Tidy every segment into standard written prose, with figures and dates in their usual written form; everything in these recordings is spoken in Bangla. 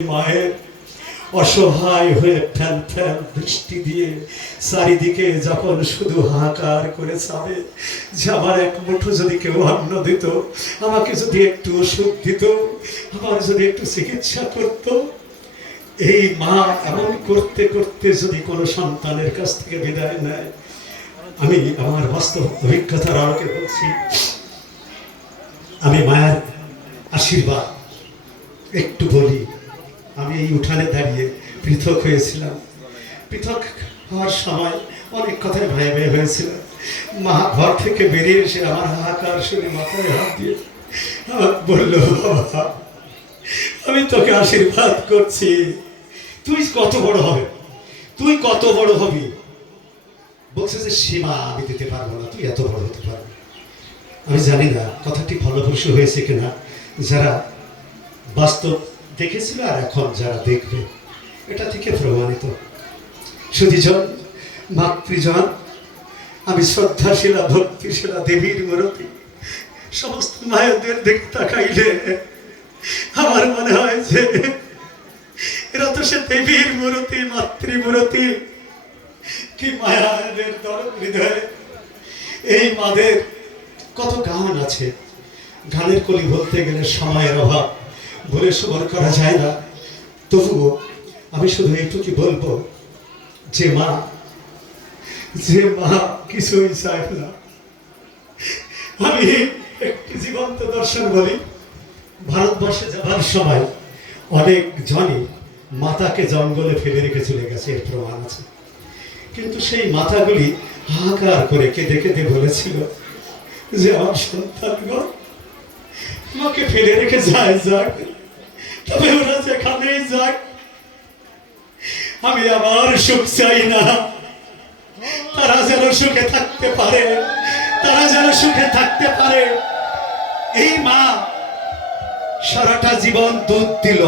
মায়ের অসহায় হয়ে ফ্যান ফ্যান বৃষ্টি দিয়ে চারিদিকে যখন শুধু হাহাকার করে যাবে যে আমার এক মুঠো যদি কেউ অন্ন দিত, আমাকে যদি একটু ওষুধ দিত, আমার যদি একটু চিকিৎসা করত। এই মা এমন করতে করতে যদি কোনো সন্তানের কাছ থেকে বিদায় নেয়, আমি আমার বাস্তব অভিজ্ঞতার আলোকে বলছি, আমি মায়ের আশীর্বাদ একটু বলি। আমি এই উঠানে দাঁড়িয়ে পৃথক হয়েছিলাম। পৃথক হওয়ার সময় অনেক কথায় ভয়ে ভয়ে হয়েছিল। মা ঘর থেকে বেরিয়ে এসে আমার হাহাকার শুনে মাথায় হাত দিয়ে আমাকে বলল, বাবা আমি তোকে আশীর্বাদ করছি, তুই কত বড় হবে, তুই কত বড় হবি। বলছে যে সীমা আমি দিতে পারবো না, তুই এত বড় হতে পারবি। আমি জানি না কথাটি ফলপ্রসূ হয়েছে কিনা, যারা বাস্তব দেখেছিল আর এখন যারা দেখবে, এটা থেকে প্রমাণিত। সুধীজন, মাতৃজন, আমি শ্রদ্ধাশীলা ভক্তিশীলা দেবীর মূরতি সমস্ত মায়েদের দিকে তাকাইলে আমার মনে হয় যে এরা তো সে দেবীর মূরতি, মাতৃমূরতি। কি মায়েদের দরদ হৃদয়ে। এই মাদের কত গান আছে, গানের কলি বলতে গেলে সময়ের অভাব, বলে সবার করা যায় না। তবুও আমি শুধু এইটুকু বলবো যে মা কিছুই চায় না। আমি একটি জীবন্ত দর্শন বলি। ভারতবর্ষে যাবার সময় অনেক জনই মাতাকে জঙ্গলে ফেলে রেখে চলে গেছে, এর প্রমাণ আছে। কিন্তু সেই মাতাগুলি হাহাকার করে কেঁদে কেঁদে বলেছিল যে আমার সন্তানগণ আমাকে ফেলে রেখে যায় যাক, তবে ওরা যেখানেই যাক আমি আমার সুখ চাই না। তারা যেন সুখে থাকতে পারে, তারা যেন সুখে থাকতে পারে। এই মা সারাটা জীবন দুধ দিল,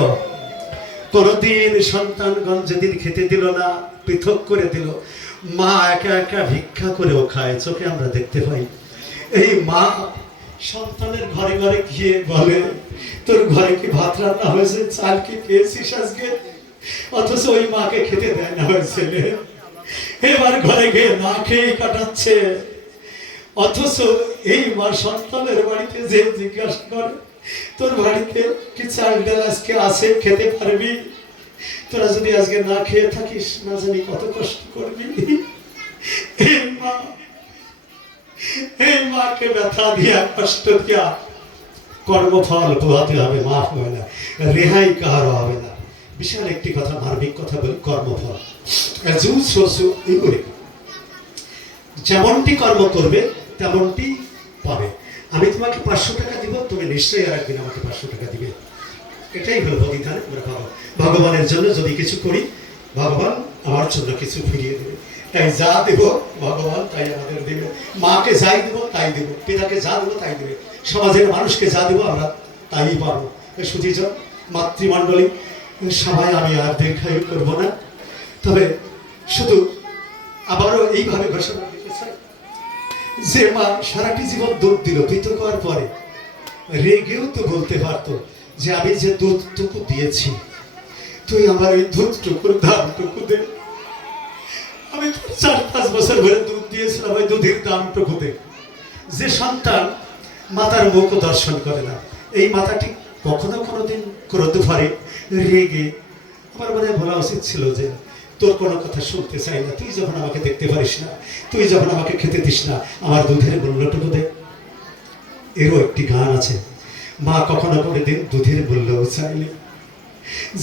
কোনদিন সন্তানগণ যেদিন খেতে দিল না, পৃথক করে দিল। মা একা একা ভিক্ষা করেও খায়, চোখে আমরা দেখতে পাই। এই মা সন্তানের ঘরে ঘরে গিয়ে বলে, তোর ঘরে কি ভাত রান্না হয়েছে, চাল কি পেয়েছিস আজকে? অথচ ওই মাকে খেতে দেয় না হয়েছে, এবার ঘরে গিয়ে না খেয়ে কাটাচ্ছে। অথচ এই মা সন্তানের বাড়িতে যে জিজ্ঞাসা করে, তোর বাড়িতে কি চাল ডাল আজকে আছে, খেতে পারবি? তোরা যদি আজকে না খেয়ে থাকিস, না জানি কত কষ্ট করবি। এই মাকে ব্যথা দিয়া, কষ্ট দিয়া কর্মফল পোহাতে হবে, মাফ হবে না, রেহাই কাহারও হবে না। বিশাল একটি কথা, মার্মিক কথা বলি, কর্মফল। যেমনটি কর্ম করবে তেমনটি পাবে। আমি তোমাকে 500 টাকা দিব, তুমি নিশ্চয়ই আর একদিন আমাকে 500 টাকা দিবে। এটাই হলো প্রতিদান। ভগবানের জন্য যদি কিছু করি, ভগবান আমার জন্য কিছু ফিরিয়ে দেবে। তাই যা দেব ভগবান তাই আমাদের দেবে। মাকে যাই দেব তাই দেব, পিতাকে যা দেবো তাই দেবে, সমাজের মানুষকে যা দেবো আমরা তাই পাবো। সুধীজন, মাতৃমণ্ডলী, সবাই আমি আর দীর্ঘায়ু করবো না। তবে শুধু আবারও এইভাবে ঘোষণা দিতে চাই যে মা সারাটি জীবন দুধ দিল, পৃথক হওয়ার পরে রেগেও তো বলতে পারতো যে আমি যে দুধটুকু দিয়েছি, তুই আমার এই দুধটুকুর দামটুকু দে। আমি 4-5 বছর ধরে দুধ দিয়েছিলাম, ওই দুধের দামটুকু দে। যে সন্তান মাতার মুখ দর্শন করে না, এই মাতাটি কখনো কোনোদিন ক্রোধ ভরে রেগে, আমার মনে বলা উচিত ছিল যে তোর কোনো কথা শুনতে চাই না, তুই যখন আমাকে দেখতে পারিস না, তুই যখন আমাকে খেতে দিস না, আমার দুধের মূল্যটুকু দে। এরও একটি গান আছে, মা কখনো কোনোদিন দুধের মূল্যও চাইলে।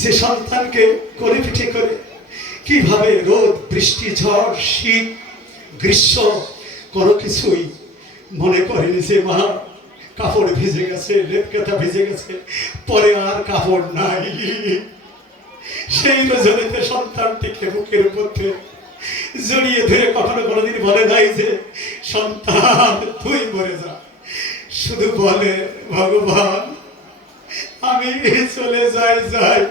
যে সন্তানকে করে পিঠে করে কিভাবে রোদ, বৃষ্টি, ঝড়, শীত, গ্রীষ্ম কোনো কিছুই মনে করেনি যে মা কাপড় ভিজে গেছে, লেপ কাঁথা ভিজে গেছে, পরে আর কাপড় নাই। সেই রজনীতে সন্তানটিকে বুকের মধ্যে জড়িয়ে ধরে কখনো কোনোদিন বলে নাই যে সন্তান তুই মরে যা, শুধু বলে ভগবান আমি চলে যাই,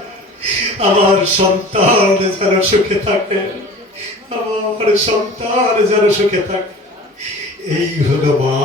আমার সন্তান যেন সুখে থাকে, আমার সন্তান যেন সুখে থাকে। এই হলো মা।